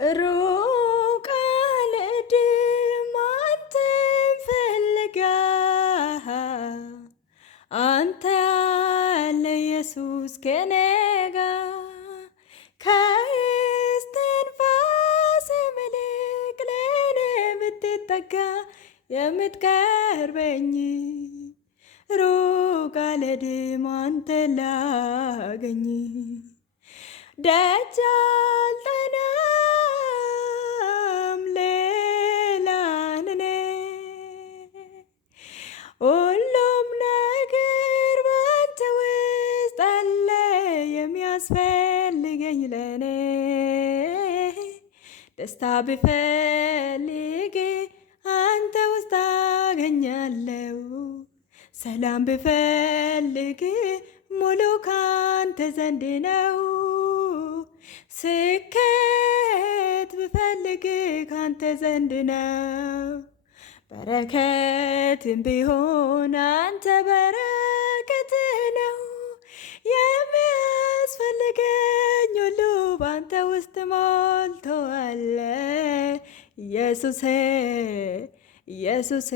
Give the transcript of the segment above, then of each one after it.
ሩቅ አልሄድም አንተን ፍለጋ አንተ ያለ ኢየሱስ ከኔ ጋር ከእስትንፋሴ ይልቅ ለኔ ብትጠጋ የምትቀርበኝ ሩቅ አልሄድም አንተን ላገኝ ደጅ አልጠናም ሌላን እኔ ሁሉም ነገር ባንተ ውስጥ አለ የሚያስፈልገኝ ለኔ ደስታ ብፈልግ አንተ ውስጥ አገኛለሁ ሰላም ብፈልግ ሙሉ ካንተ ዘንድ ነው ስኬት ብፈልግ ካንተ ዘንድ ነው በረከትም ቢሆን አንተ በረከት ነው የሚያስፈልገኝ ሁሉ ባንተ ውስጥ ሞልቶ አለ ኢየሱሴ ኢየሱሴ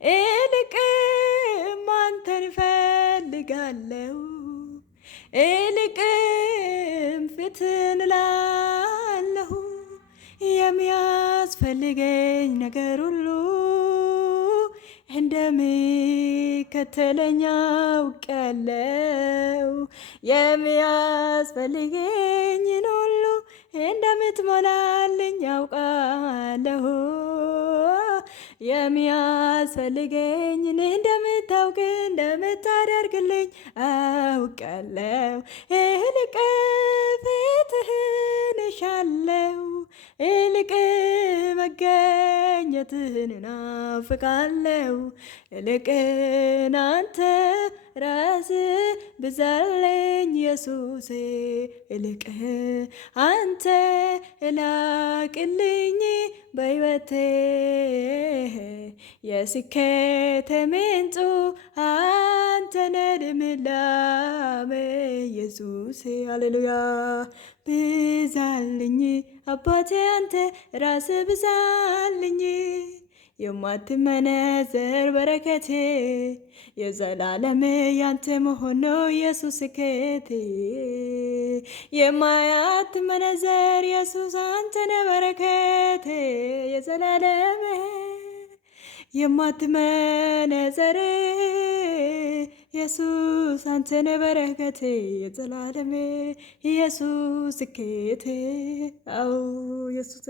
ይልቅም አንተን እፈልጋለሁ ይልቅም ፊትህን እላለሁ የሚያስፈልገኝ ነገር ሁሉ እንደሚከተለኝ አውቃለሁ የሚያስፈልገኝን ሁሉ እንደምትሞላልኝ አውቃለሁ የሚያስፈልገኝን እንደምታውቅ እንደምታደርግልኝ አውቃለሁ ይልቅ ፊትህን እሻለሁ ይልቅ መገኘትህን እናፍቃለሁ ይልቅ አንተ ራስህ ብዛልኝ ኢየሱሴ ይልቅ አንተ እላቅልኝ በሕይወቴ የስኬቴ ምንጩ አንተ ነህ ልምላሜ ኢየሱሴ ሃሌሉያ ብዛልኝ አባቴ አንተ ራስህ ብዛልኝ የማትመነዘር በረከቴ የዘላለም ያንተ መሆን ነው ኢየሱስ ስኬቴ የማትመነዘር ኢየሱስ አንተ ነህ በረከቴ የዘላለም የማትመነዘር ኢየሱስ አንተ ነህ በረከቴ የዘላለም ኢየሱስ ስኬቴ አዎ ኢየሱስ